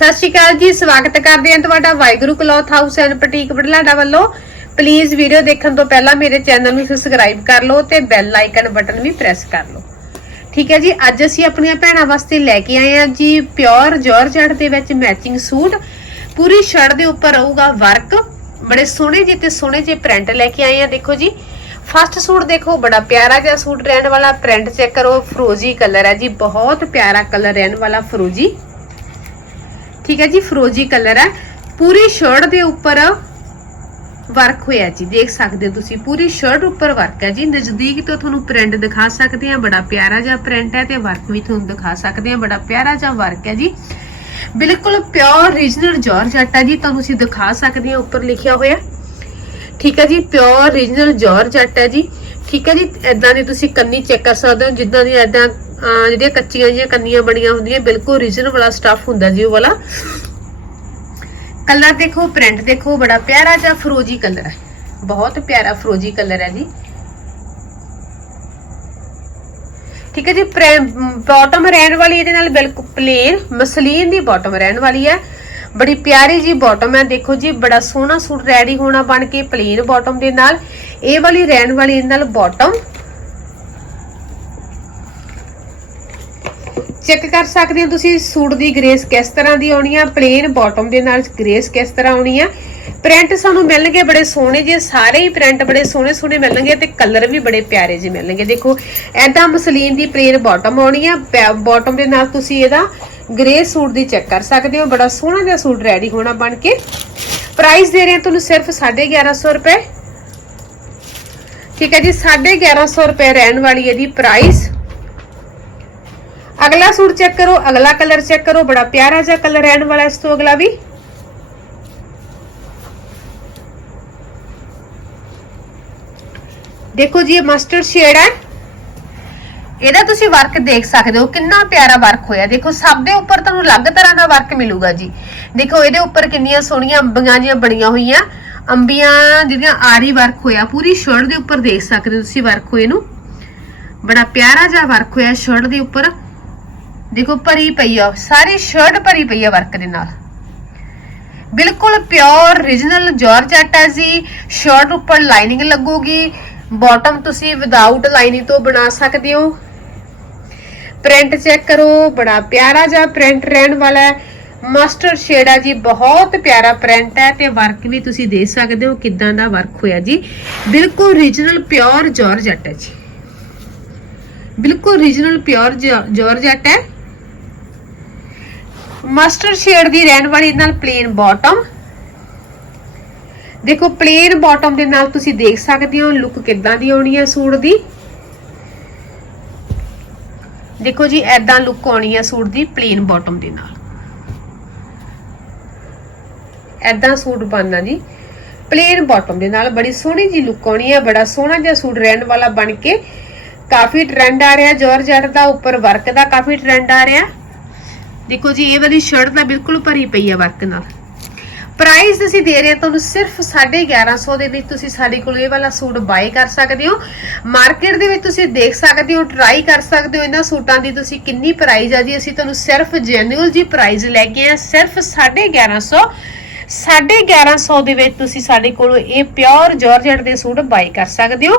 ਸਤਿ ਸ਼੍ਰੀ ਅਕਾਲ ਜੀ, ਸਵਾਗਤ ਕਰਦੇ ਹਾਂ ਤੁਹਾਡਾ Waheguru cloth house and boutique Budhlada ਵੱਲੋਂ। ਪਲੀਜ਼ ਵੀਡੀਓ ਦੇਖਣ ਤੋਂ ਪਹਿਲਾਂ ਮੇਰੇ ਚੈਨਲ ਨੂੰ ਸਬਸਕ੍ਰਾਈਬ ਕਰ ਲਓ ਤੇ ਬੈਲ ਆਈਕਨ ਬਟਨ ਵੀ ਪ੍ਰੈਸ ਕਰ ਲਓ। ਠੀਕ ਹੈ ਜੀ, ਅੱਜ ਅਸੀਂ ਆਪਣੀਆਂ ਭੈਣਾਂ ਵਾਸਤੇ ਲੈ ਕੇ ਆਏ ਹਾਂ ਜੀ, ਪਿਓਰ ਜਾਰਜਟ ਦੇ ਵਿੱਚ ਮੈਚਿੰਗ ਸੂਟ ਪੂਰੀ ਸ਼ਰਟ ਦੇ ਉੱਪਰ ਰਹੂਗਾ ਵਰਕ ਬੜੇ ਸੋਹਣੇ ਜਿਹੇ ਤੇ ਸੋਹਣੇ ਜਿਹੇ ਪ੍ਰਿੰਟ ਲੈ ਕੇ ਆਏ ਹਾਂ, ਦੇਖੋ ਜੀ। ਫਸਟ ਸੂਟ ਦੇਖੋ, ਬੜਾ ਪਿਆਰਾ ਜਿਹਾ ਸੂਟ ਰਹਿਣ ਵਾਲਾ ਪ੍ਰਿੰਟ ਚੈੱਕ ਕਰੋ, ਫਰੋਜੀ ਕਲਰ ਹੈ ਜੀ, ਬਹੁਤ ਪਿਆਰਾ ਕਲਰ ਰਹਿਣ ਵਾਲਾ ਫਰੋਜੀ। ਠੀਕ ਹੈ ਜੀ, ਫਰੋਜੀ ਕਲਰ ਹੈ। ਪੂਰੀ ਸ਼ਰਟ ਦੇ ਉੱਪਰ ਵਰਕ ਹੋਇਆ ਜੀ, ਦੇਖ ਸਕਦੇ ਹੋ ਤੁਸੀਂ। ਪੂਰੀ ਸ਼ਰਟ ਉੱਪਰ ਵਰਕ ਹੈ ਜੀ। ਨਜ਼ਦੀਕ ਤੋਂ ਤੁਹਾਨੂੰ ਪ੍ਰਿੰਟ ਦਿਖਾ ਸਕਦੇ ਹਾਂ। ਬੜਾ ਪਿਆਰਾ ਜਿਹਾ ਪ੍ਰਿੰਟ ਹੈ ਤੇ ਵਰਕ ਵੀ ਤੁਹਾਨੂੰ ਦਿਖਾ ਸਕਦੇ ਹਾਂ। ਬੜਾ ਪਿਆਰਾ ਜਿਹਾ ਵਰਕ ਹੈ ਜੀ। ਬਿਲਕੁਲ ਪਿਓਰ ਰੀਜਨਲ ਜਾਰਜਟ ਹੈ ਜੀ, ਤੁਹਾਨੂੰ ਅਸੀਂ ਦਿਖਾ ਸਕਦੇ ਹਾਂ। ਉੱਪਰ ਲਿਖਿਆ ਹੋਇਆ। ਠੀਕ ਹੈ ਜੀ ਪਿਓਰ ਰੀਜਨਲ ਜਾਰਜਟ ਹੈ ਜੀ। ਠੀਕ ਹੈ ਜੀ ਇਦਾਂ ਦੀ ਤੁਸੀਂ ਕੰਨੀ ਚੈੱਕ ਕਰ ਸਕਦੇ ਹੋ। ਜਿੱਦਾਂ ਦੀ ਇਦਾਂ ਜਿਹੜੀਆਂ ਕੱਚੀਆਂ ਜਿਹੀਆਂ ਕੰਨੀਆਂ ਬਣੀਆਂ ਹੁੰਦੀਆਂ, ਬਿਲਕੁਲ ਰੀਜਨਲ ਵਾਲਾ ਸਟਫ ਹੁੰਦਾ ਜੀ ਉਹ ਵਾਲਾ। ਕਲਰ ਦੇਖੋ ਪ੍ਰਿੰਟ ਦੇਖੋ, ਬੜਾ ਪਿਆਰਾ ਜਿਹਾ ਫਰੋਜੀ ਕਲਰ ਹੈ। ਬਹੁਤ ਪਿਆਰਾ ਫਰੋਜੀ ਕਲਰ ਹੈ ਜੀ। ਠੀਕ ਹੈ ਜੀ ਬਾਟਮ ਰਹਿਣ ਵਾਲੀ ਇਹਦੇ ਨਾਲ ਬਿਲਕੁਲ ਪਲੇਨ ਮਸਲੀਨ ਦੀ ਬਾਟਮ ਰਹਿਣ ਵਾਲੀ ਹੈ। ਬੜੀ ਪਿਆਰੀ ਜੀ ਬਾਟਮ ਹੈ, ਦੇਖੋ ਜੀ, ਬੜਾ ਸੋਹਣਾ ਸੂਟ ਰੈਡੀ ਹੋਣਾ ਬਣ ਕੇ ਪਲੇਨ ਬਾਟਮ ਦੇ ਨਾਲ। ਇਹ ਵਾਲੀ ਰਹਿਣ ਵਾਲੀ ਇਹਦੇ ਨਾਲ ਬਾਟਮ ਚੈੱਕ ਕਰ ਸਕਦੇ ਹੋ ਤੁਸੀਂ ਸੂਟ ਦੀ ਗ੍ਰੇਸ ਕਿਸ ਤਰ੍ਹਾਂ ਦੀ ਆਉਣੀ ਆ, ਪਲੇਨ ਬਾਟਮ ਦੇ ਨਾਲ ਗ੍ਰੇਸ ਕਿਸ ਤਰ੍ਹਾਂ ਆਉਣੀ ਆ। ਪ੍ਰਿੰਟ ਸਾਨੂੰ ਮਿਲਣਗੇ ਬੜੇ ਸੋਹਣੇ ਜਿਹੇ ਸਾਰੇ ਹੀ ਪ੍ਰਿੰਟ ਬੜੇ ਸੋਹਣੇ ਸੋਹਣੇ ਮਿਲਣਗੇ ਤੇ ਕਲਰ ਵੀ ਬੜੇ ਪਿਆਰੇ ਜਿਹੇ ਮਿਲਣਗੇ। ਦੇਖੋ ਐਦਾਂ ਮਸਲੀਨ ਦੀ ਪਲੇਨ ਬਾਟਮ ਆਉਣੀ ਆ ਬਾਟਮ ਦੇ ਨਾਲ ਤੁਸੀਂ ਇਹਦਾ ਗ੍ਰੇ ਸੂਟ ਦੀ ਚੈੱਕ ਕਰ ਸਕਦੇ ਹੋ। ਬੜਾ ਸੋਹਣਾ ਜਿਹਾ ਸੂਟ ਰੈਡੀ ਹੋਣਾ ਬਣ ਕੇ। ਪ੍ਰਾਈਸ ਦੇ ਰਹੇ ਹਾਂ ਤੁਹਾਨੂੰ ਸਿਰਫ 1150 ਰੁਪਏ। ਠੀਕ ਹੈ ਜੀ 1150 ਰੁਪਏ ਰਹਿਣ ਵਾਲੀ ਇਹਦੀ ਪ੍ਰਾਈਸ ਅਗਲਾ ਸੂਟ ਚੈੱਕ ਕਰੋ, ਅਗਲਾ ਕਲਰ ਚੈੱਕ ਕਰੋ, ਬੜਾ ਪਿਆਰਾ ਜਿਹਾ ਕਲਰ ਰਹਿਣ ਵਾਲਾ ਇਸ ਤੋਂ ਅਗਲਾ ਵੀ। ਦੇਖੋ ਜੀ, ਇਹ ਮਸਟਰਡ ਸ਼ੇਡ ਹੈ। ਇਹਦਾ ਤੁਸੀਂ ਵਰਕ ਦੇਖ ਸਕਦੇ ਹੋ, ਕਿੰਨਾ ਪਿਆਰਾ ਵਰਕ ਹੋਇਆ। ਦੇਖੋ, ਸਭ ਦੇ ਉੱਪਰ ਤੁਹਾਨੂੰ ਅਲੱਗ ਤਰ੍ਹਾਂ ਦਾ ਵਰਕ ਮਿਲੂਗਾ ਜੀ। ਦੇਖੋ, ਇਹਦੇ ਉੱਪਰ ਕਿੰਨੀਆਂ ਸੋਹਣੀਆਂ ਅੰਬੀਆਂ ਜੀਆਂ ਬਣੀਆਂ ਹੋਈਆਂ। ਅੰਬੀਆਂ ਜਿਹੜੀਆਂ ਆਰੀ ਵਰਕ ਹੋਇਆ, ਪੂਰੀ ਸ਼ਰਟ ਦੇ ਉੱਪਰ ਦੇਖ ਸਕਦੇ ਹੋ ਤੁਸੀਂ ਵਰਕ ਹੋਏ ਨੂੰ। ਬੜਾ ਪਿਆਰਾ ਜਿਹਾ ਵਰਕ ਹੋਇਆ ਸ਼ਰਟ ਦੇ ਉੱਪਰ। ਦੇਖੋ, ਭਰੀ ਪਈ ਆ। ਸਾਰੀ ਸ਼ਰਟ ਭਰੀ ਪਈ ਆ ਵਰਕ ਦੇ ਨਾਲ। ਬਿਲਕੁਲ ਪਿਓਰ ਰੀਜਨਲ ਜਾਰਜਟ ਹੈ ਜੀ ਸ਼ਰਟ ਉੱਪਰ ਲਾਈਨਿੰਗ ਲੱਗੂਗੀ। ਬਾਟਮ ਤੁਸੀਂ ਵਿਦਆਊਟ ਲਾਈਨਿੰਗ ਤੋਂ ਬਣਾ ਸਕਦੇ ਹੋ। ਪ੍ਰਿੰਟ ਚੈੱਕ ਕਰੋ, ਬੜਾ ਪਿਆਰਾ ਜਿਹਾ ਪ੍ਰਿੰਟ ਰਹਿਣ ਵਾਲਾ ਹੈ। ਮਾਸਟਰ ਸ਼ੇਡ ਆ ਜੀ, ਬਹੁਤ ਪਿਆਰਾ ਪ੍ਰਿੰਟ ਹੈ ਤੇ ਵਰਕ ਵੀ ਤੁਸੀਂ ਦੇਖ ਸਕਦੇ ਹੋ। ਕਿਦਾਂ ਦਾ ਵਰਕ ਹੋਇਆ ਜੀ? ਬਿਲਕੁਲ ਰੀਜਨਲ ਪਿਓਰ ਜਾਰਜਟ ਹੈ ਜੀ ਬਿਲਕੁਲ ਰੀਜਨਲ ਪਿਓਰ ਜਾਰਜਟ ਹੈ ਮਾਸਟਰ ਸ਼ੇਡ ਦੀ ਰਹਿਣ ਵਾਲੀ ਨਾਲ ਪਲੇਨ ਬਾਟਮ ਦੇਖੋ ਪਲੇਨ ਬਾਟਮ ਦੇ ਨਾਲ ਤੁਸੀਂ ਦੇਖ ਸਕਦੇ ਹੋ ਲੁੱਕ ਕਿੱਦਾਂ ਦੀ ਆਉਣੀ ਹੈ ਸੂਟ ਦੀ। ਦੇਖੋ ਜੀ ਐਦਾਂ ਲੁੱਕ ਆਉਣੀ ਹੈ ਸੂਟ ਦੀ ਪਲੇਨ ਬਾਟਮ ਦੇ ਨਾਲ। ਐਦਾਂ ਸੂਟ ਬਣਨਾ ਜੀ। ਪਲੇਨ ਬਾਟਮ ਦੇ ਨਾਲ ਬੜੀ ਸੋਹਣੀ ਜੀ ਲੁੱਕ ਆਉਣੀ ਹੈ ਬੜਾ ਸੋਹਣਾ ਜਿਹਾ ਸੂਟ ਰਹਿਣ ਵਾਲਾ ਬਣ ਕੇ। ਕਾਫੀ ਟ੍ਰੈਂਡ ਆ ਰਿਹਾ ਜਾਰਜਟ ਦਾ ਉੱਪਰ ਵਰਕ ਦਾ ਕਾਫੀ ਟ੍ਰੈਂਡ ਆ ਰਿਹਾ। ਦੇਖੋ ਜੀ, ਇਹ ਵਾਲੀ ਸ਼ਰਟ ਤਾਂ ਬਿਲਕੁਲ ਭਰੀ ਪਈ ਹੈ ਵਰਕ ਨਾਲ। ਪ੍ਰਾਈਸ ਅਸੀਂ ਦੇ ਰਹੇ ਹਾਂ ਤੁਹਾਨੂੰ ਸਿਰਫ 1150 ਦੇ ਵਿੱਚ ਤੁਸੀਂ ਸਾਡੇ ਕੋਲ ਇਹ ਵਾਲਾ ਸੂਟ ਬਾਏ ਕਰ ਸਕਦੇ ਹੋ। ਮਾਰਕੀਟ ਦੇ ਵਿੱਚ ਤੁਸੀਂ ਦੇਖ ਸਕਦੇ ਹੋ ਟਰਾਈ ਕਰ ਸਕਦੇ ਹੋ, ਇਹਨਾਂ ਸੂਟਾਂ ਦੀ ਤੁਸੀਂ ਕਿੰਨੀ ਪ੍ਰਾਈਸ ਆ ਜੀ। ਅਸੀਂ ਤੁਹਾਨੂੰ ਸਿਰਫ ਜੈਨੂਅਲ ਜੀ ਪ੍ਰਾਈਸ ਲੈ ਕੇ ਆਏ ਸਿਰਫ 1150 1150 ਦੇ ਵਿੱਚ ਤੁਸੀਂ ਸਾਡੇ ਕੋਲ ਇਹ ਪਿਓਰ ਜਾਰਜਟ ਦੇ ਸੂਟ ਬਾਏ ਕਰ ਸਕਦੇ ਹੋ।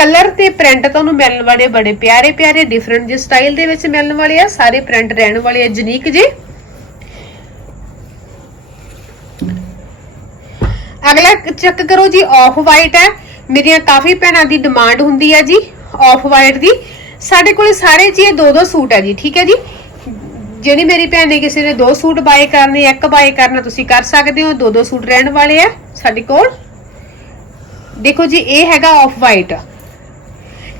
ਕਲਰ ਤੇ ਪ੍ਰਿੰਟ ਤੁਹਾਨੂੰ ਮਿਲਣ ਵਾਲੇ ਬੜੇ ਪਿਆਰੇ ਪਿਆਰੇ ਡਿਫਰੈਂਟ ਜਿਹੇ ਸਟਾਈਲ ਦੇ ਵਿੱਚ ਮਿਲਣ ਵਾਲੇ ਆ। ਸਾਰੇ ਪ੍ਰਿੰਟ ਰਹਿਣ ਵਾਲੇ ਆ ਜੁਨੀਕ ਜੇ ਅਗਲਾ ਚੈੱਕ ਕਰੋ ਜੀ ਆਫ ਵਾਈਟ ਹੈ। ਮੇਰੀਆਂ ਕਾਫੀ ਭੈਣਾਂ ਦੀ ਡਿਮਾਂਡ ਹੁੰਦੀ ਹੈ ਜੀ ਆਫ ਵਾਈਟ ਦੀ। ਸਾਡੇ ਕੋਲ ਸਾਰੇ ਜੀ ਇਹ ਦੋ ਦੋ ਸੂਟ ਹੈ ਜੀ, ਠੀਕ ਹੈ ਜੀ? ਜਿਹੜੀ ਮੇਰੀ ਭੈਣ ਨੇ ਕਿਸੇ ਨੇ ਦੋ ਸੂਟ ਬਾਏ ਕਰਨੇ, ਇੱਕ ਬਾਏ ਕਰਨਾ, ਤੁਸੀਂ ਕਰ ਸਕਦੇ ਹੋ। ਦੋ ਦੋ ਸੂਟ ਰਹਿਣ ਵਾਲੇ ਆ ਸਾਡੇ ਕੋਲ। ਦੇਖੋ ਜੀ, ਇਹ ਹੈਗਾ ਆਫ ਵਾਈਟ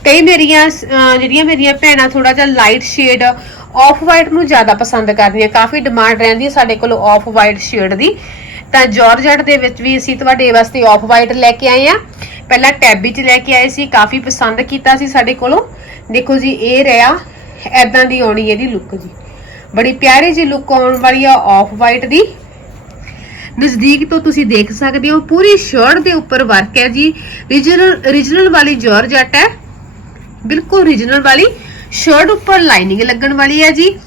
ਕਈ ਮੇਰੀਆਂ ਅਹ, ਜਿਹੜੀਆਂ ਮੇਰੀਆਂ ਭੈਣਾਂ ਥੋੜਾ ਜਿਹਾ ਲਾਈਟ ਸ਼ੇਡ ਆਫ ਵਾਈਟ ਨੂੰ ਜ਼ਿਆਦਾ ਪਸੰਦ ਕਰਦੀਆਂ ਕਾਫੀ ਡਿਮਾਂਡ ਰਹਿੰਦੀ ਹੈ ਸਾਡੇ ਕੋਲ ਆਫ ਵਾਈਟ ਸ਼ੇਡ ਦੀ। ਤਾਂ ਜਾਰਜਟ ਦੇ ਵਿੱਚ ਵੀ ਅਸੀਂ ਤੁਹਾਡੇ ਵਾਸਤੇ ਆਫ ਵਾਈਟ ਲੈ ਕੇ ਆਏ ਆ ਪਹਿਲਾਂ ਟੈਬੀ 'ਚ ਲੈ ਕੇ ਆਏ ਸੀ ਕਾਫੀ ਪਸੰਦ ਕੀਤਾ ਸੀ ਸਾਡੇ ਕੋਲੋਂ। ਦੇਖੋ ਜੀ ਇਹ ਰਿਹਾ ਐਦਾਂ ਦੀ ਆਉਣੀ ਇਹਦੀ ਲੁੱਕ ਜੀ। ਬੜੀ ਪਿਆਰੀ ਜੀ ਲੁੱਕ ਆਉਣ ਵਾਲੀ ਆ ਆਫ ਵਾਈਟ ਦੀ। ਨਜ਼ਦੀਕ ਤੋਂ ਤੁਸੀਂ ਦੇਖ ਸਕਦੇ ਹੋ ਪੂਰੀ ਸ਼ਰਟ ਦੇ ਉੱਪਰ ਵਰਕ ਹੈ ਜੀ। ਰੀਜਨਲ ਰੀਜਨਲ ਵਾਲੀ ਜਾਰਜਟ ਹੈ। ਬਿਲਕੁਲ ਰੀਜਨਲ ਵਾਲੀ ਸ਼ਰਟ ਉੱਪਰ ਲਾਈਨਿੰਗ ਲੱਗਣ ਵਾਲੀ ਹੈ ਜੀ।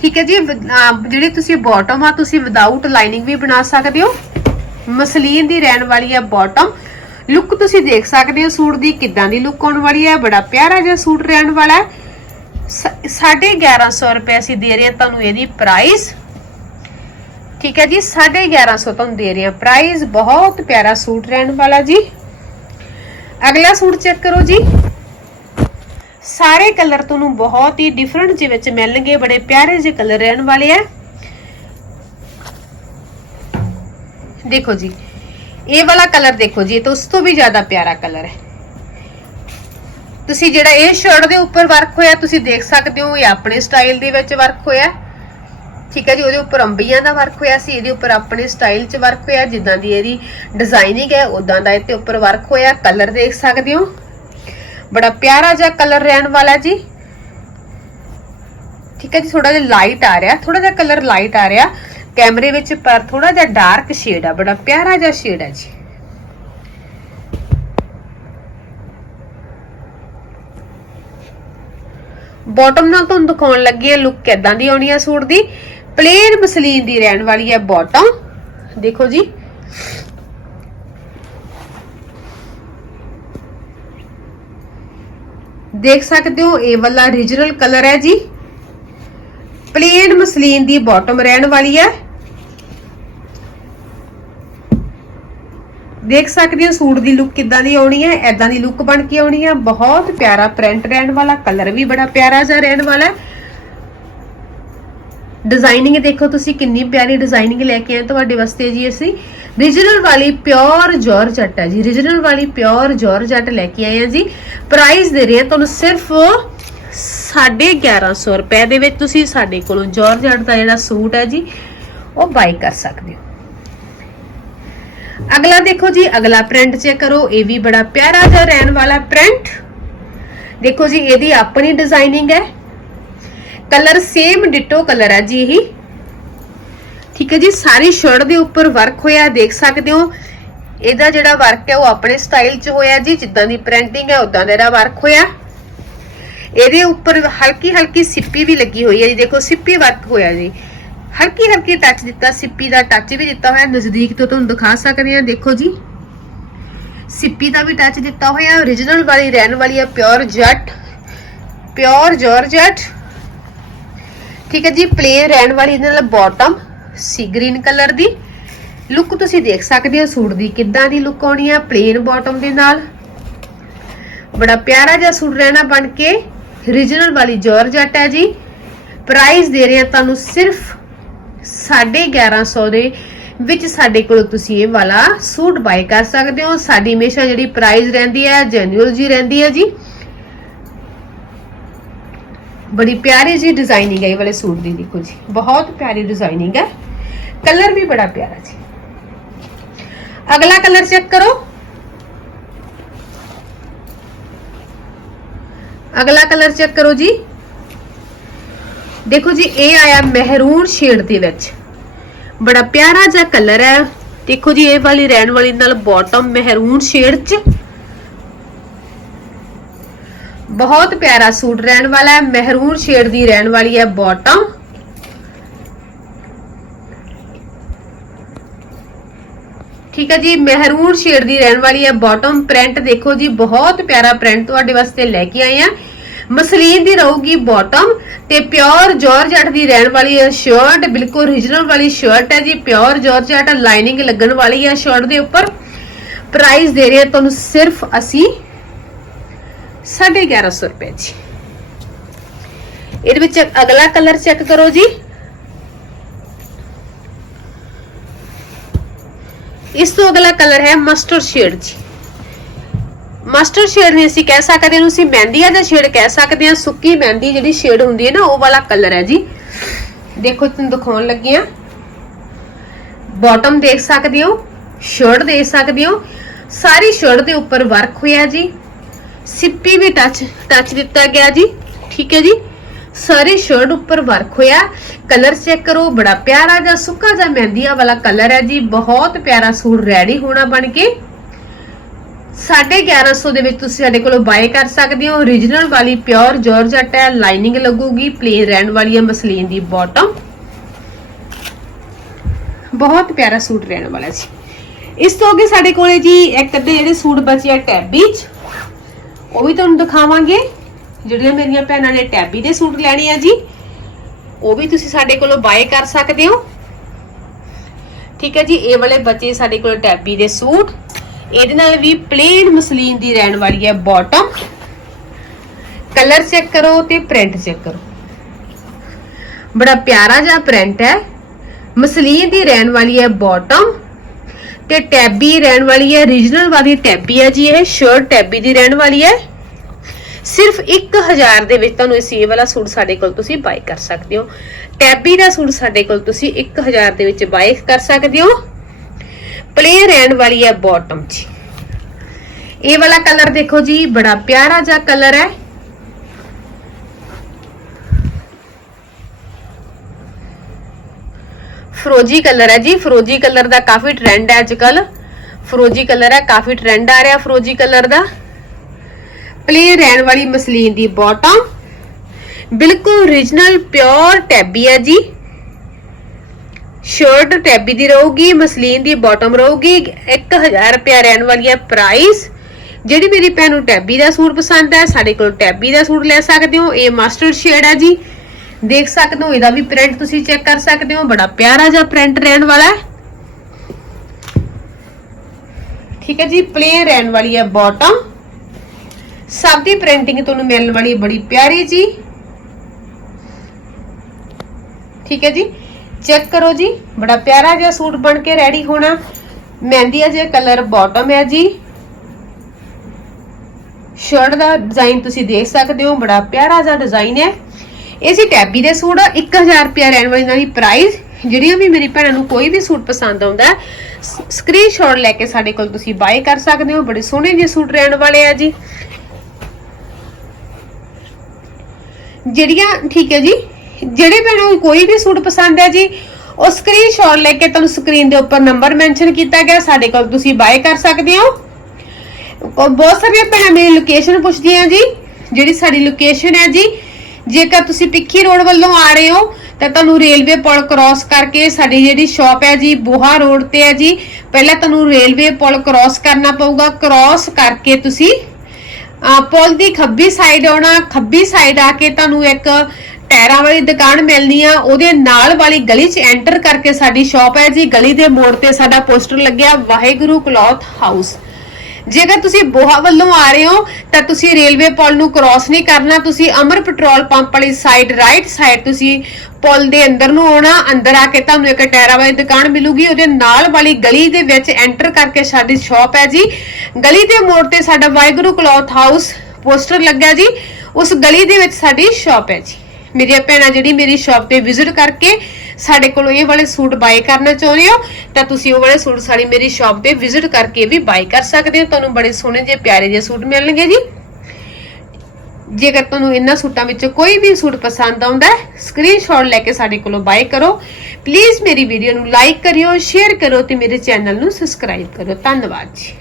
ਠੀਕ ਹੈ ਜੀ, ਵ- ਜਿਹੜੀ ਤੁਸੀਂ ਬਾਟਮ ਆ, ਤੁਸੀਂ ਵਿਦਆਊਟ ਲਾਈਨਿੰਗ ਵੀ ਬਣਾ ਸਕਦੇ ਹੋ। ਮਸਲੀਨ ਦੀ ਰਹਿਣ ਵਾਲੀ ਹੈ ਬਾਟਮ ਲੁੱਕ ਤੁਸੀਂ ਦੇਖ ਸਕਦੇ ਹੋ, ਸੂਟ ਦੀ ਕਿੱਦਾਂ ਦੀ ਲੁੱਕ ਆਉਣ ਵਾਲੀ ਹੈ, ਬੜਾ ਪਿਆਰਾ ਜਿਹਾ ਸੂਟ ਰਹਿਣ ਵਾਲਾ ਹੈ। ਸ- ਸਾਢੇ 1100 ਰੁਪਏ ਅਸੀਂ ਦੇ ਰਹੇ ਹਾਂ ਤੁਹਾਨੂੰ ਇਹਦੀ ਪ੍ਰਾਈਸ ਠੀਕ ਹੈ ਜੀ 1150 ਤੁਹਾਨੂੰ ਦੇ ਰਹੇ ਹਾਂ ਪ੍ਰਾਈਸ ਬਹੁਤ ਪਿਆਰਾ ਸੂਟ ਰਹਿਣ ਵਾਲਾ ਜੀ। ਅਗਲਾ ਸੂਟ ਚੈੱਕ ਕਰੋ ਜੀ। ਸਾਰੇ ਕਲਰ ਤੁਹਾਨੂੰ ਬਹੁਤ ਹੀ ਡਿਫਰੈਂਟ ਜਿਹੇ ਵਿੱਚ ਮਿਲਣਗੇ, ਬੜੇ ਪਿਆਰੇ ਜਿਹੇ ਕਲਰ ਰਹਿਣ ਵਾਲੇ ਆ। ਦੇਖੋ ਜੀ, ਇਹ ਵਾਲਾ ਕਲਰ ਦੇਖੋ ਜੀ, ਇਹ ਤਾਂ ਉਸ ਤੋਂ ਵੀ ਜ਼ਿਆਦਾ ਪਿਆਰਾ ਕਲਰ ਹੈ। ਤੁਸੀਂ ਜਿਹੜਾ ਇਹ ਸ਼ਰਟ ਦੇ ਉੱਪਰ ਵਰਕ ਹੋਇਆ, ਤੁਸੀਂ ਦੇਖ ਸਕਦੇ ਹੋ, ਇਹ ਆਪਣੇ ਸਟਾਈਲ ਦੇ ਵਿੱਚ ਵਰਕ ਹੋਇਆ। ਠੀਕ ਹੈ ਜੀ, ਉਹਦੇ ਉੱਪਰ ਅੰਬੀਆਂ ਦਾ ਵਰਕ ਹੋਇਆ ਸੀ, ਇਹਦੇ ਉੱਪਰ ਆਪਣੇ ਸਟਾਈਲ 'ਚ ਵਰਕ ਹੋਇਆ, ਜਿੱਦਾਂ ਦੀ ਇਹਦੀ ਡਿਜ਼ਾਈਨਿੰਗ ਹੈ ਉਦਾਂ ਦਾ ਇਹਦੇ ਉੱਪਰ ਵਰਕ ਹੋਇਆ। ਕਲਰ ਦੇਖ ਸਕਦੇ ਹੋ। ਬੜਾ ਪਿਆਰਾ ਜਿਹਾ ਕਲਰ ਰਹਿਣ ਵਾਲਾ ਜੀ। ਠੀਕ ਹੈ ਜੀ ਥੋੜਾ ਜਿਹਾ ਲਾਈਟ ਆ ਰਿਹਾ ਥੋੜਾ ਜਿਹਾ ਕਲਰ ਲਾਈਟ ਆ ਰਿਹਾ। ਕੈਮਰੇ ਵਿੱਚ ਪਰ ਥੋੜਾ ਜਿਹਾ ਡਾਰਕ ਸ਼ੇਡ ਆ, ਬੜਾ ਪਿਆਰਾ ਜਿਹਾ ਸ਼ੇਡ ਹੈ ਜੀ। ਬਾਟਮ ਨਾਲ ਤੁਹਾਨੂੰ ਦਿਖਾਉਣ ਲੱਗੀ ਹੈ ਲੁੱਕ ਕਿਦਾਂ ਦੀ ਆਉਣੀ ਹੈ ਸੂਟ ਦੀ। ਪਲੇਨ ਮਸਲੀਨ ਦੀ ਰਹਿਣ ਵਾਲੀ ਹੈ ਬਾਟਮ ਦੇਖੋ ਜੀ। ਦੇਖ ਸਕਦੇ ਹੋ, ਇਹ ਵਾਲਾ origignal ਕਲਰ ਹੈ ਜੀ। ਪਲੇਨ ਮਸਲੀਨ ਦੀ ਬਾਟਮ ਰਹਿਣ ਵਾਲੀ ਹੈ। ਦੇਖ ਸਕਦੇ ਹੋ, ਸੂਟ ਦੀ ਲੁੱਕ ਕਿੱਦਾਂ ਦੀ ਆਉਣੀ ਹੈ ਐਦਾਂ ਦੀ ਲੁੱਕ ਬਣ ਕੇ ਆਉਣੀ ਹੈ। ਬਹੁਤ ਪਿਆਰਾ ਪ੍ਰਿੰਟ ਰਹਿਣ ਵਾਲਾ ਕਲਰ ਵੀ ਬੜਾ ਪਿਆਰਾ ਜਿਹਾ ਰਹਿਣ ਵਾਲਾ ਹੈ। ਡਿਜ਼ਾਈਨਿੰਗ ਦੇਖੋ ਤੁਸੀਂ ਕਿੰਨੀ ਪਿਆਰੀ ਡਿਜ਼ਾਈਨਿੰਗ ਲੈ ਕੇ ਆਏ ਤੁਹਾਡੇ ਵਾਸਤੇ ਜੀ ਅਸੀਂ। ਰੀਜਨਲ ਵਾਲੀ ਪਿਓਰ ਜਾਰਜਟ ਹੈ ਜੀ। Origignal ਵਾਲੀ ਪਿਓਰ ਜਾਰਜਟ ਲੈ ਕੇ ਆਏ ਆ ਜੀ। ਪ੍ਰਾਈਸ ਦੇ ਰਹੇ ਹਾਂ ਤੁਹਾਨੂੰ ਸਿਰਫ 1150 ਰੁਪਏ ਦੇ ਵਿੱਚ ਤੁਸੀਂ ਸਾਡੇ ਕੋਲੋਂ ਜਾਰਜਟ ਦਾ ਜਿਹੜਾ ਸੂਟ ਹੈ ਜੀ, ਉਹ ਬਾਈ ਕਰ ਸਕਦੇ ਹੋ। ਅਗਲਾ ਦੇਖੋ ਜੀ, ਅਗਲਾ ਪ੍ਰਿੰਟ ਚੈੱਕ ਕਰੋ। ਇਹ ਵੀ ਬੜਾ ਪਿਆਰਾ ਜਿਹਾ ਰਹਿਣ ਵਾਲਾ ਪ੍ਰਿੰਟ ਦੇਖੋ ਜੀ, ਇਹਦੀ ਆਪਣੀ ਡਿਜ਼ਾਈਨਿੰਗ ਹੈ। ਕਲਰ ਸੇਮ ਡਿਟੋ ਕਲਰ ਹੈ ਜੀ ਇਹੀ। ਠੀਕ ਹੈ ਜੀ, ਸਾਰੀ ਸ਼ਰਟ ਦੇ ਉੱਪਰ ਵਰਕ ਹੋਇਆ, ਦੇਖ ਸਕਦੇ ਹੋ। ਇਹਦਾ ਜਿਹੜਾ ਵਰਕ ਹੈ, ਉਹ ਆਪਣੇ ਸਟਾਈਲ 'ਚ ਹੋਇਆ ਜੀ, ਜਿੱਦਾਂ ਦੀ ਪ੍ਰਿੰਟਿੰਗ ਹੈ ਉਦਾਂ ਦਾ ਇਹਦਾ ਵਰਕ ਹੋਇਆ। ਇਹਦੇ ਉੱਪਰ ਹਲਕੀ ਹਲਕੀ ਸਿੱਪੀ ਵੀ ਲੱਗੀ ਹੋਈ ਹੈ ਜੀ, ਦੇਖੋ, ਸਿੱਪੀ ਵਰਕ ਹੋਇਆ ਜੀ। ਹਲਕੀ ਹਲਕੀ ਟੱਚ ਦਿੱਤਾ, ਸਿੱਪੀ ਦਾ ਟੱਚ ਵੀ ਦਿੱਤਾ ਹੋਇਆ, ਨਜ਼ਦੀਕ ਤੋਂ ਤੁਹਾਨੂੰ ਦਿਖਾ ਸਕਦੇ ਹਾਂ, ਦੇਖੋ ਜੀ। ਸਿੱਪੀ ਦਾ ਵੀ ਟੱਚ ਦਿੱਤਾ ਹੋਇਆ origignal ਵਾਲੀ, ਰਹਿਣ ਵਾਲੀ ਹੈ ਪਿਓਰ ਜੱਟ। ਪਿਓਰ ਜਾਰਜਟ ਠੀਕ ਹੈ ਜੀ ਪਲੇਨ ਰਹਿਣ ਵਾਲੀ, ਇਹਦੇ ਨਾਲ ਬਾਟਮ ਸੀ ਗ੍ਰੀਨ ਕਲਰ ਦੀ ਲੁੱਕ ਤੁਸੀਂ ਦੇਖ ਸਕਦੇ ਹੋ, ਸੂਟ ਦੀ ਕਿੱਦਾਂ ਦੀ ਲੁੱਕ ਆਉਣੀ ਹੈ ਪਲੇਨ ਬਾਟਮ ਦੇ ਨਾਲ। ਬੜਾ ਪਿਆਰਾ ਜਿਹਾ ਸੂਟ ਰਹਿਣਾ ਬਣ ਕੇ origignal ਵਾਲੀ ਜਾਰਜਟ ਹੈ ਜੀ। ਪ੍ਰਾਈਸ ਦੇ ਰਹੇ ਹਾਂ ਤੁਹਾਨੂੰ ਸਿਰਫ 1150 ਦੇ ਵਿੱਚ ਸਾਡੇ ਕੋਲ ਤੁਸੀਂ ਇਹ ਵਾਲਾ ਸੂਟ ਬਾਈ ਕਰ ਸਕਦੇ ਹੋ। ਸਾਡੀ ਹਮੇਸ਼ਾ ਜਿਹੜੀ ਪ੍ਰਾਈਸ ਰਹਿੰਦੀ ਹੈ ਜੈਨੂਅਲ ਜੀ ਰਹਿੰਦੀ ਹੈ ਜੀ। ਬੜੀ ਪਿਆਰੀ ਜੀ ਡਿਜ਼ਾਈਨਿੰਗ ਹੈ ਇਹ ਵਾਲੇ ਸੂਟ ਦੀ, ਦੇਖੋ ਜੀ। ਬਹੁਤ ਪਿਆਰੀ ਡਿਜ਼ਾਈਨਿੰਗ ਹੈ। ਕਲਰ ਵੀ ਬੜਾ ਪਿਆਰਾ ਜੀ। ਅਗਲਾ ਕਲਰ ਚੈੱਕ ਕਰੋ। ਅਗਲਾ ਕਲਰ ਚੈੱਕ ਕਰੋ ਜੀ। ਦੇਖੋ ਜੀ, ਇਹ ਆਇਆ ਮਹਿਰੂਨ ਸ਼ੇਡ ਦੇ ਵਿੱਚ। ਬੜਾ ਪਿਆਰਾ ਜਿਹਾ ਕਲਰ ਹੈ। ਦੇਖੋ ਜੀ, ਇਹ ਵਾਲੀ ਰਹਿਣ ਵਾਲੀ ਨਾਲ ਬਾਟਮ ਮਹਿਰੂਨ ਸ਼ੇਡ 'ਚ। ਬਹੁਤ ਪਿਆਰਾ ਸੂਟ ਰਹਿਣ ਵਾਲਾ ਹੈ। ਮਹਿਰੂਨ ਸ਼ੇਡ ਦੀ ਰਹਿਣ ਵਾਲੀ ਹੈ ਬਾਟਮ ਠੀਕ ਹੈ ਜੀ ਮਹਿਰੂਨ ਸ਼ੇਡ ਦੀ ਰਹਿਣ ਵਾਲੀ ਹੈ ਬਾਟਮ ਪ੍ਰਿੰਟ ਦੇਖੋ ਜੀ, ਬਹੁਤ ਪਿਆਰਾ ਪ੍ਰਿੰਟ ਤੁਹਾਡੇ ਵਾਸਤੇ ਲੈ ਕੇ ਆਏ ਆ। ਮਸਲੀਨ ਦੀ ਰਹੂਗੀ ਬਾਟਮ ਤੇ ਪਿਓਰ ਜਾਰਜਟ ਦੀ ਰਹਿਣ ਵਾਲੀ ਹੈ ਸ਼ਰਟ ਬਿਲਕੁਲ origignal ਵਾਲੀ ਸ਼ਰਟ ਹੈ ਜੀ ਪਿਓਰ ਜਾਰਜਟ ਲਾਈਨਿੰਗ ਲੱਗਣ ਵਾਲੀ ਹੈ ਸ਼ਰਟ ਦੇ ਉੱਪਰ। ਪ੍ਰਾਈਸ ਦੇ ਰਹੇ ਹਾਂ ਤੁਹਾਨੂੰ ਸਿਰਫ ਅਸੀਂ 1150 ਰੁਪਏ ਜੀ। ਇਹਦੇ ਵਿੱਚ ਅਗਲਾ ਕਲਰ ਚੈੱਕ ਕਰੋ ਜੀ। ਇਸ ਤੋਂ ਅਗਲਾ ਕਲਰ ਹੈ ਮਸਟਰਡ ਸ਼ੇਡ ਜੀ। ਮਸਟਰਡ ਸ਼ੇਡ ਨਹੀਂ ਅਸੀਂ ਕਹਿ ਸਕਦੇ ਇਹਨੂੰ ਅਸੀਂ ਮਹਿੰਦੀਆ ਦਾ ਸ਼ੇਡ ਕਹਿ ਸਕਦੇ ਹਾਂ, ਸੁੱਕੀ ਮਹਿੰਦੀ ਜਿਹੜੀ ਸ਼ੇਡ ਹੁੰਦੀ ਹੈ ਨਾ, ਉਹ ਵਾਲਾ ਕਲਰ ਹੈ ਜੀ। ਦੇਖੋ, ਤੁਹਾਨੂੰ ਦਿਖਾਉਣ ਲੱਗੀ ਆ ਬਾਟਮ ਦੇਖ ਸਕਦੇ ਹੋ ਸ਼ਰਟ ਦੇਖ ਸਕਦੇ ਹੋ। ਸਾਰੀ ਸ਼ਰਟ ਦੇ ਉੱਪਰ ਵਰਕ ਹੋਇਆ ਜੀ। ਸਿੱਪੀ ਵੀ ਟੱਚ ਟੱਚ ਦਿੱਤਾ ਗਿਆ ਜੀ। ਠੀਕ ਹੈ ਜੀ। ਸਾਰੇ ਸ਼ਰਟ ਉੱਪਰ ਵਰਕ ਹੋਇਆ। ਕਲਰ ਚੈੱਕ ਕਰੋ, ਬੜਾ ਪਿਆਰਾ ਜਿਹਾ ਸੁੱਕਾ ਜਿਹਾ ਮਹਿੰਦੀਆਂ ਵਾਲਾ ਕਲਰ ਹੈ ਜੀ। ਬਹੁਤ ਪਿਆਰਾ ਸੂਟ ਰੈਡੀ ਹੋਣਾ ਬਣ ਕੇ। 1150 ਦੇ ਵਿੱਚ ਤੁਸੀਂ ਸਾਡੇ ਕੋਲੋਂ ਬਾਏ ਕਰ ਸਕਦੇ ਹੋ। Origignal ਵਾਲੀ ਪਿਓਰ ਜਾਰਜਟ ਹੈ ਲਾਈਨਿੰਗ ਲੱਗੂਗੀ। ਪਲੇਨ ਰਹਿਣ ਵਾਲੀ ਹੈ ਮਸਲੀਨ ਦੀ ਬਾਟਮ ਬਹੁਤ ਪਿਆਰਾ ਸੂਟ ਰਹਿਣ ਵਾਲਾ ਜੀ। ਇਸ ਤੋਂ ਅੱਗੇ ਸਾਡੇ ਕੋਲੇ ਜੀ ਇੱਕ ਅੱਧੇ ਜਿਹੜੇ ਸੂਟ ਬਚੇ ਆ ਟੈਬੀ ਚ ਉਹ ਵੀ ਤੁਹਾਨੂੰ ਦਿਖਾਵਾਂਗੇ। ਜਿਹੜੀਆਂ ਮੇਰੀਆਂ ਭੈਣਾਂ ਨੇ ਟੈਬੀ ਦੇ ਸੂਟ ਲੈਣੇ ਆ ਜੀ, ਉਹ ਵੀ ਤੁਸੀਂ ਸਾਡੇ ਕੋਲੋਂ ਬਾਏ ਕਰ ਸਕਦੇ ਹੋ। ਠੀਕ ਹੈ ਜੀ, ਇਹ ਵਾਲੇ ਬੱਚੇ ਸਾਡੇ ਕੋਲ ਟੈਬੀ ਦੇ ਸੂਟ। ਇਹਦੇ ਨਾਲ ਵੀ ਪਲੇਨ ਮਸਲੀਨ ਦੀ ਰਹਿਣ ਵਾਲੀ ਹੈ ਬਾਟਮ ਕਲਰ ਚੈੱਕ ਕਰੋ ਤੇ ਪ੍ਰਿੰਟ ਚੈੱਕ ਕਰੋ। ਬੜਾ ਪਿਆਰਾ ਜਿਹਾ ਪ੍ਰਿੰਟ ਹੈ। ਮਸਲੀਨ ਦੀ ਰਹਿਣ ਵਾਲੀ ਹੈ ਬਾਟਮ ਤੇ ਟੈਬੀ ਰਹਿਣ ਵਾਲੀ ਹੈ ਰੀਜਨਲ ਵਾਲੀ ਟੈਬੀ ਹੈ ਜੀ ਇਹ ਸ਼ਰਟ ਟੈਬੀ ਦੀ ਰਹਿਣ ਵਾਲੀ ਹੈ। ਸਿਰਫ 1000 ਦੇ ਵਿੱਚ ਤੁਹਾਨੂੰ ਇਹ ਵਾਲਾ ਸੂਟ ਸਾਡੇ ਕੋਲ ਤੁਸੀਂ ਬਾਈ ਕਰ ਸਕਦੇ ਹੋ। ਟੈਬੀ ਦਾ ਸੂਟ ਸਾਡੇ ਕੋਲ ਤੁਸੀਂ 1000 ਦੇ ਵਿੱਚ ਬਾਈ ਕਰ ਸਕਦੇ ਹੋ। ਪਲੇ ਰਹਿਣ ਵਾਲੀ ਹੈ ਬਾਟਮ ਜੀ ਇਹ ਵਾਲਾ ਕਲਰ ਦੇਖੋ ਜੀ, ਬੜਾ ਪਿਆਰਾ ਜਿਹਾ ਕਲਰ ਹੈ। ਫਰੋਜੀ ਕਲਰ ਹੈ ਜੀ ਫਰੋਜੀ ਕਲਰ ਦਾ ਕਾਫੀ ਟ੍ਰੈਂਡ ਹੈ ਅੱਜ ਅੱਜਕੱਲ ਫਰੋਜੀ ਕਲਰ ਹੈ, ਕਾਫੀ ਟ੍ਰੈਂਡ ਆ ਰਿਹਾ ਫਰੋਜੀ ਕਲਰ ਦਾ। ਪਲੇਨ ਰਹਿਣ ਵਾਲੀ ਮਸਲੀਨ ਦੀ ਬਾਟਮ ਬਿਲਕੁਲ origignal ਪਿਓਰ ਟੈਬੀ ਹੈ ਜੀ। ਸ਼ਰਟ ਟੈਬੀ ਦੀ ਰਹੂਗੀ, ਮਸਲੀਨ ਦੀ ਬਾਟਮ ਰਹੂਗੀ। 1000 ਰੁਪਿਆ ਰਹਿਣ ਵਾਲੀ ਹੈ ਪ੍ਰਾਈਸ ਜਿਹੜੀ ਮੇਰੀ ਭੈਣ ਨੂੰ ਟੈਬੀ ਦਾ ਸੂਟ ਪਸੰਦ ਹੈ ਸਾਡੇ ਕੋਲ ਟੈਬੀ ਦਾ ਸੂਟ ਲੈ ਸਕਦੇ ਹੋ। ਇਹ ਮਾਸਟਰ ਸ਼ੇਡ ਹੈ ਜੀ। ਦੇਖ ਸਕਦੇ ਹੋ, ਇਹਦਾ ਵੀ ਪ੍ਰਿੰਟ ਤੁਸੀਂ ਚੈੱਕ ਕਰ ਸਕਦੇ ਹੋ। ਬੜਾ ਪਿਆਰਾ ਜਿਹਾ ਪ੍ਰਿੰਟ ਰਹਿਣ ਵਾਲਾ ਹੈ। ਠੀਕ ਹੈ ਜੀ ਪਲੇਨ ਰਹਿਣ ਵਾਲੀ ਹੈ ਬਾਟਮ ਸਭ ਦੀ ਪ੍ਰਿੰਟਿੰਗ ਤੁਹਾਨੂੰ ਮਿਲਣ ਵਾਲੀ ਬੜੀ ਪਿਆਰੀ ਜੀ। ਠੀਕ ਹੈ ਜੀ। ਚੈੱਕ ਕਰੋ ਜੀ, ਬੜਾ ਪਿਆਰਾ ਜਿਹਾ ਸੂਟ ਬਣ ਕੇ ਰੈਡੀ ਹੋਣਾ। ਮਹਿੰਦੀ ਜਿਹਾ ਕਲਰ ਬਾਟਮ ਹੈ ਜੀ। ਸ਼ਰਟ ਦਾ ਡਿਜ਼ਾਈਨ ਤੁਸੀਂ ਦੇਖ ਸਕਦੇ ਹੋ, ਬੜਾ ਪਿਆਰਾ ਜਿਹਾ ਡਿਜ਼ਾਈਨ ਹੈ। ਇਹ ਸੀ ਟੈਬੀ ਦੇ ਸੂਟ 1000 ਰੁਪਿਆ ਰਹਿਣ ਵਾਲੀ ਇਹਨਾਂ ਦੀ ਪ੍ਰਾਈਸ ਜਿਹੜੀਆਂ ਵੀ ਮੇਰੀ ਭੈਣਾਂ ਨੂੰ ਕੋਈ ਵੀ ਸੂਟ ਪਸੰਦ ਆਉਂਦਾ ਹੈ ਸਕਰੀਨਸ਼ਾਟ ਲੈ ਕੇ ਸਾਡੇ ਕੋਲ ਤੁਸੀਂ ਬਾਏ ਕਰ ਸਕਦੇ ਹੋ। ਬੜੇ ਸੋਹਣੇ ਜਿਹੇ ਸੂਟ ਰਹਿਣ ਵਾਲੇ ਆ ਜੀ। ਜਿਹੜੀਆਂ, ਠੀਕ ਹੈ ਜੀ, ਜਿਹੜੇ ਭੈਣਾਂ ਨੂੰ ਕੋਈ ਵੀ ਸੂਟ ਪਸੰਦ ਹੈ ਜੀ, ਉਹ ਸਕਰੀਨਸ਼ਾਟ ਲੈ ਕੇ ਤੁਹਾਨੂੰ ਸਕਰੀਨ ਦੇ ਉੱਪਰ ਨੰਬਰ ਮੈਂਸ਼ਨ ਕੀਤਾ ਗਿਆ, ਸਾਡੇ ਕੋਲ ਤੁਸੀਂ ਬਾਏ ਕਰ ਸਕਦੇ ਹੋ। ਬਹੁਤ ਸਾਰੀਆਂ ਭੈਣਾਂ ਮੇਰੀ ਲੋਕੇਸ਼ਨ ਪੁੱਛਦੀਆਂ ਜੀ, ਜਿਹੜੀ ਸਾਡੀ ਲੋਕੇਸ਼ਨ ਹੈ ਜੀ, ਜੇਕਰ ਤੁਸੀਂ ਪਿੱਖੀ ਰੋਡ ਵੱਲੋਂ ਆ ਰਹੇ ਹੋ, ਤਾਂ ਤੁਹਾਨੂੰ ਰੇਲਵੇ ਪੁਲ ਕ੍ਰਾਸ ਕਰਕੇ ਸਾਡੀ ਜਿਹੜੀ ਸ਼ਾਪ ਹੈ ਜੀ, ਬੋਹਾ ਰੋਡ ਤੇ ਹੈ ਜੀ, ਪਹਿਲਾਂ ਤੁਹਾਨੂੰ ਰੇਲਵੇ ਪੁਲ ਕ੍ਰਾਸ ਕਰਨਾ ਪਊਗਾ ਕ੍ਰਾਸ ਕਰਕੇ ਤੁਸੀਂ ਪੁਲ ਦੀ ਖੱਬੀ ਸਾਈਡ ਆਉਣਾ, ਖੱਬੀ ਸਾਈਡ ਆ ਕੇ ਤੁਹਾਨੂੰ ਇੱਕ ਟਾਇਰਾਂ ਵਾਲੀ ਦੁਕਾਨ ਮਿਲਣੀ ਆ, ਉਹਦੇ ਨਾਲ ਵਾਲੀ ਗਲੀ 'ਚ ਐਂਟਰ ਕਰਕੇ ਸਾਡੀ ਸ਼ਾਪ ਹੈ ਜੀ। ਗਲੀ ਦੇ ਮੋੜ ਤੇ ਸਾਡਾ ਪੋਸਟਰ ਲੱਗਿਆ, ਵਾਹਿਗੁਰੂ ਕਲੌਥ ਹਾਊਸ ਜੇਕਰ ਤੁਸੀਂ ਬੋਹਾ ਵੱਲੋਂ ਆ ਰਹੇ ਹੋ, ਤਾਂ ਤੁਸੀਂ ਰੇਲਵੇ ਪੁਲ ਨੂੰ ਕ੍ਰਾਸ ਨਹੀਂ ਕਰਨਾ, ਤੁਸੀਂ ਅਮਰ ਪੈਟਰੋਲ ਪੰਪ ਵਾਲੀ ਸਾਈਡ ਰਾਈਟ ਸਾਈਡ ਤੁਸੀਂ ਪੁਲ ਦੇ ਅੰਦਰ ਨੂੰ ਆਉਣਾ, ਅੰਦਰ ਆ ਕੇ ਤੁਹਾਨੂੰ ਇੱਕ ਟੈਰਾ ਵਾਲੀ ਦੁਕਾਨ ਮਿਲੂਗੀ, ਉਹਦੇ ਨਾਲ ਵਾਲੀ ਗਲੀ ਦੇ ਵਿੱਚ ਐਂਟਰ ਕਰਕੇ ਸਾਡੀ ਸ਼ਾਪ ਹੈ ਜੀ। ਗਲੀ ਦੇ ਮੋੜ ਤੇ ਸਾਡਾ ਵਾਹਿਗੁਰੂ ਕਲੌਥ ਹਾਊਸ ਪੋਸਟਰ ਲੱਗਾ ਜੀ, ਉਸ ਗਲੀ ਦੇ ਵਿੱਚ ਸਾਡੀ ਸ਼ਾਪ ਹੈ ਜੀ। ਮੇਰੀਆਂ ਭੈਣਾਂ, ਜਿਹੜੀ ਮੇਰੀ ਸ਼ਾਪ ਤੇ ਵਿਜ਼ਿਟ ਕਰਕੇ ਸਾਡੇ ਕੋਲੋਂ ਇਹ ਵਾਲੇ ਸੂਟ ਬਾਏ ਕਰਨਾ ਚਾਹੁੰਦੇ ਹੋ, ਤਾਂ ਤੁਸੀਂ ਉਹ ਵਾਲੇ ਸੂਟ ਸਾਡੀ ਮੇਰੀ ਸ਼ਾਪ ਤੇ ਵਿਜ਼ਿਟ ਕਰਕੇ ਵੀ ਬਾਏ ਕਰ ਸਕਦੇ ਹੋ। ਤੁਹਾਨੂੰ ਬੜੇ ਸੋਹਣੇ ਜਿਹੇ ਪਿਆਰੇ ਜਿਹੇ ਸੂਟ ਮਿਲਣਗੇ ਜੀ। ਜੇਕਰ ਤੁਹਾਨੂੰ ਇਹਨਾਂ ਸੂਟਾਂ ਵਿੱਚੋਂ ਕੋਈ ਵੀ ਸੂਟ ਪਸੰਦ ਆਉਂਦਾ ਹੈ ਸਕਰੀਨਸ਼ਾਟ ਲੈ ਕੇ ਸਾਡੇ ਕੋਲੋਂ ਬਾਏ ਕਰੋ। ਪਲੀਜ਼ ਮੇਰੀ ਵੀਡੀਓ ਨੂੰ ਲਾਈਕ ਕਰਿਓ ਸ਼ੇਅਰ ਕਰੋ ਤੇ ਮੇਰੇ ਚੈਨਲ ਨੂੰ ਸਬਸਕ੍ਰਾਈਬ ਕਰੋ ਧੰਨਵਾਦ ਜੀ।